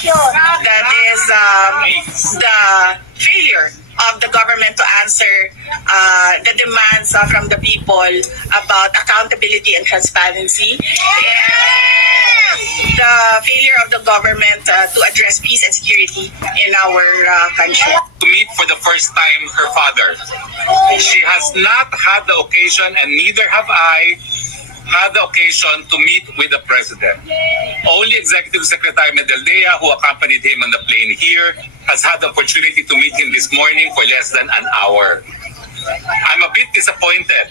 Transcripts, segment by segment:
That is the failure of the government to answer the demands from the people about accountability and transparency. And the failure of the government to address peace and security in our country. To meet for the first time her father. She has not had the occasion, and neither have I had the occasion to meet with the president. Only Executive Secretary Medeldea, who accompanied him on the plane here, has had the opportunity to meet him this morning for less than an hour. I'm a bit disappointed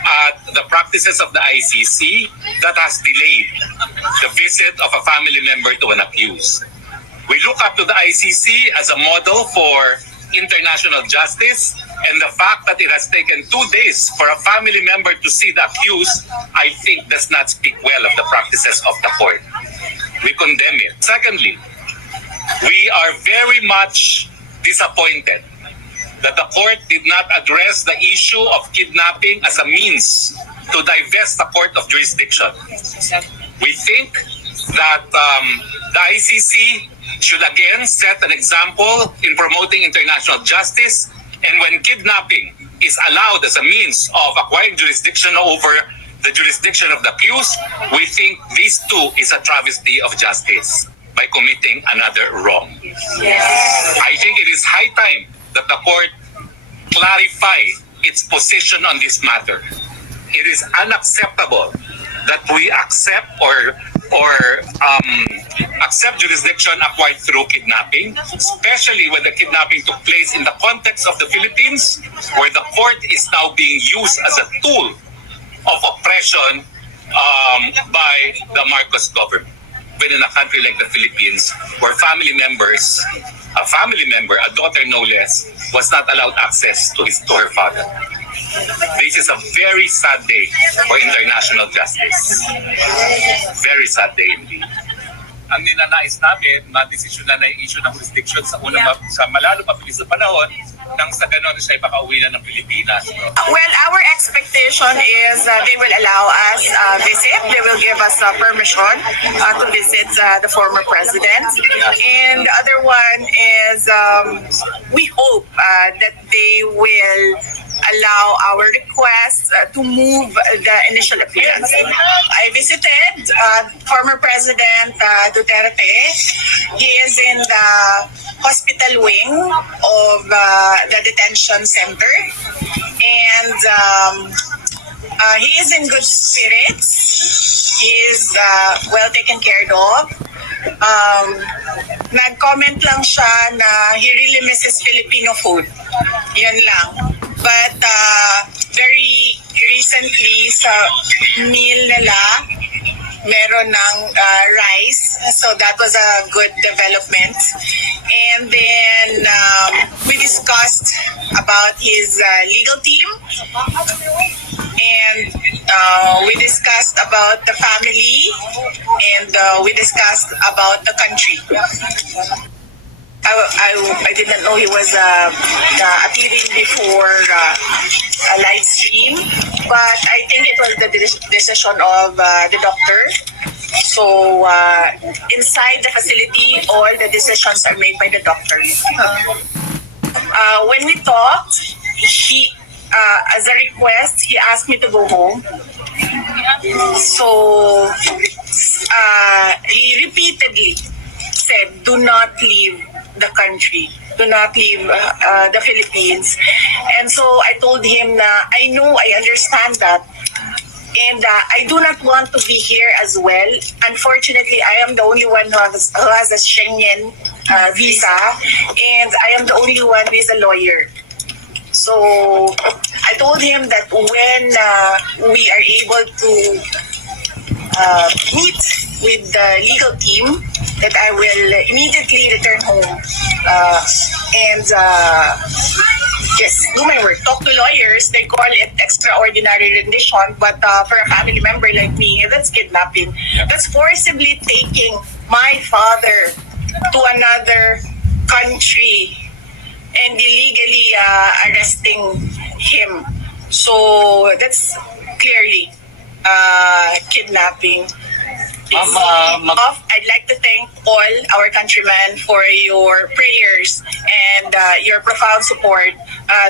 at the practices of the ICC that has delayed the visit of a family member to an accused. We look up to the ICC as a model for international justice, and the fact that it has taken 2 days for a family member to see the accused, I think does not speak well of the practices of the court. We condemn it. Secondly, we are very much disappointed that the court did not address the issue of kidnapping as a means to divest the court of jurisdiction. We think that the ICC should again set an example in promoting international justice, and when kidnapping is allowed as a means of acquiring jurisdiction over the jurisdiction of the accused, we think this too is a travesty of justice by committing another wrong. I think it is high time that the court clarify its position on this matter. It is unacceptable that we accept accept jurisdiction acquired through kidnapping, especially when the kidnapping took place in the context of the Philippines, where the court is now being used as a tool of oppression by the Marcos government. When in a country like the Philippines, where family members, a family member, a daughter no less, was not allowed access to her father. This is a very sad day for international justice. Very sad day indeed. Ang ninanais namin, ma-desisyon na yung issue ng jurisdiction sa sa malalo mabilis na panahon, nang sa ganon siya ay makauwi na ng Pilipinas. No? Well, our expectation is they will allow us visit. They will give us permission to visit the former president. And the other one is we hope that they will allow our request to move the initial appearance. I visited former President Duterte. He is in the hospital wing of the detention center, and he is in good spirits. He is well taken care of. Nag-comment lang siya na he really misses Filipino food. Yun lang. But very recently sa meal nila, meron ng rice. So that was a good development. And then we discussed about his legal team. And we discussed about the family. And we discussed about the country. I did not know he was appearing before a live stream, but I think it was the decision of the doctor. So inside the facility, all the decisions are made by the doctor. When we talked, he, as a request, he asked me to go home. So he repeatedly said, "Do not leave the country. Do not leave the Philippines." And so I told him na I know, I understand that. And I do not want to be here as well. Unfortunately, I am the only one who has a Schengen visa. And I am the only one who is a lawyer. So I told him that when we are able to meet with the legal team, that I will immediately return home and just do my work. Talk to lawyers, they call it extraordinary rendition, but for a family member like me, that's kidnapping. That's forcibly taking my father to another country and illegally arresting him. So that's clearly kidnapping. I'd like to thank all our countrymen for your prayers and your profound support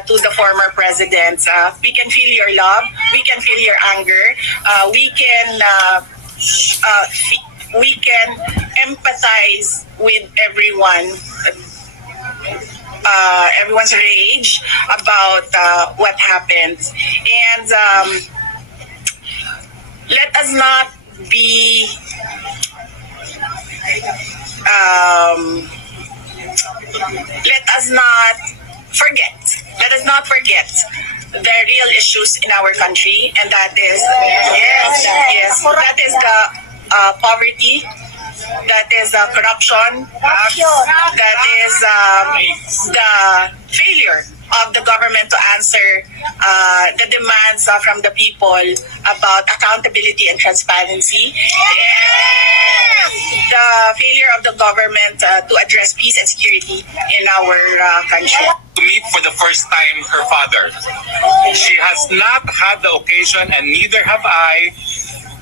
to the former president. We can feel your love. We can feel your anger. We can empathize with everyone's rage about what happened, and let us not be let us not forget the real issues in our country, and that is that is the poverty, that is corruption, that is the failure of the government to answer the demands from the people about accountability and transparency, and the failure of the government to address peace and security in our country. To meet for the first time her father. She has not had the occasion, and neither have I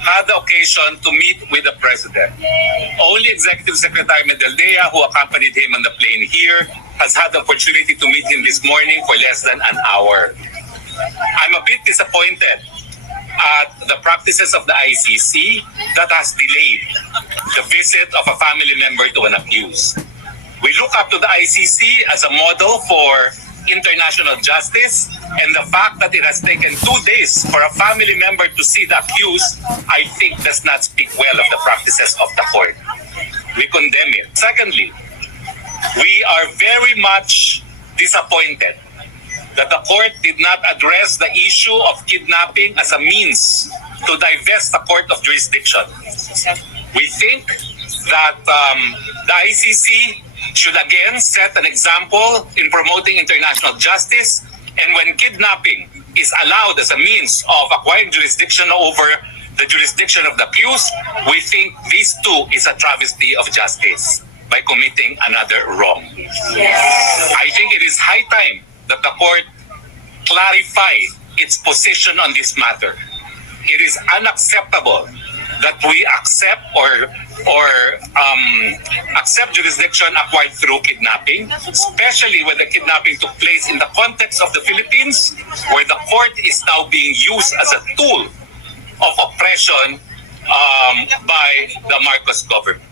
had the occasion to meet with the president. Only Executive Secretary Medeldea, who accompanied him on the plane here, has had the opportunity to meet him this morning for less than an hour. I'm a bit disappointed at the practices of the ICC that has delayed the visit of a family member to an accused. We look up to the ICC as a model for international justice, and the fact that it has taken 2 days for a family member to see the accused, I think does not speak well of the practices of the court. We condemn it. Secondly, we are very much disappointed that the court did not address the issue of kidnapping as a means to divest the court of jurisdiction. We think that the ICC should again set an example in promoting international justice, and when kidnapping is allowed as a means of acquiring jurisdiction over the jurisdiction of the accused, we think this too is a travesty of justice by committing another wrong. I think it is high time that the court clarify its position on this matter. It is unacceptable that we accept accept jurisdiction acquired through kidnapping, especially when the kidnapping took place in the context of the Philippines, where the court is now being used as a tool of oppression by the Marcos government.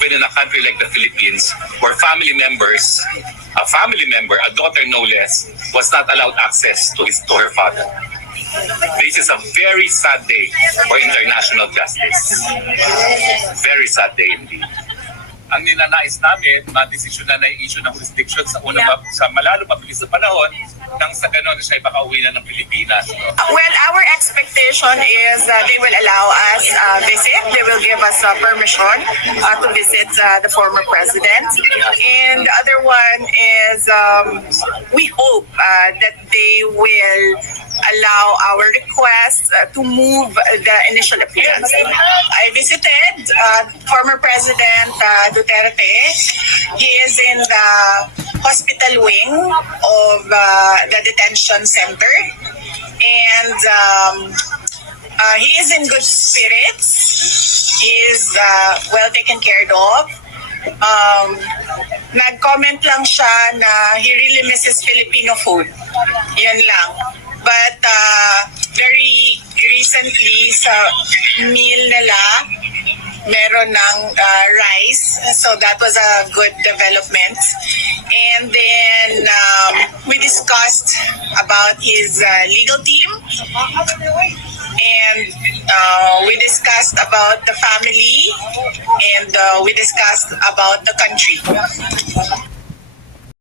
When in a country like the Philippines, where a family member, a daughter no less, was not allowed access to her father. This is a very sad day for international justice. Very sad day indeed. Ang ninanais namin, ma-desisyon na i-issue ng jurisdiction sa malalo mabilis na panahon, nang sa ganon siya ipakauwi na ng Pilipinas. Well, our expectation is they will allow us visit. They will give us permission to visit the former president. And the other one is we hope that they will allow our request to move the initial appearance. I visited former President Duterte. He is in the hospital wing of the detention center, and he is in good spirits. He is well taken care of. Nag-comment lang siya na he really misses Filipino food. Yun lang. But very recently sa meal nila, meron ng rice. So that was a good development. And then we discussed about his legal team. And we discussed about the family. And we discussed about the country.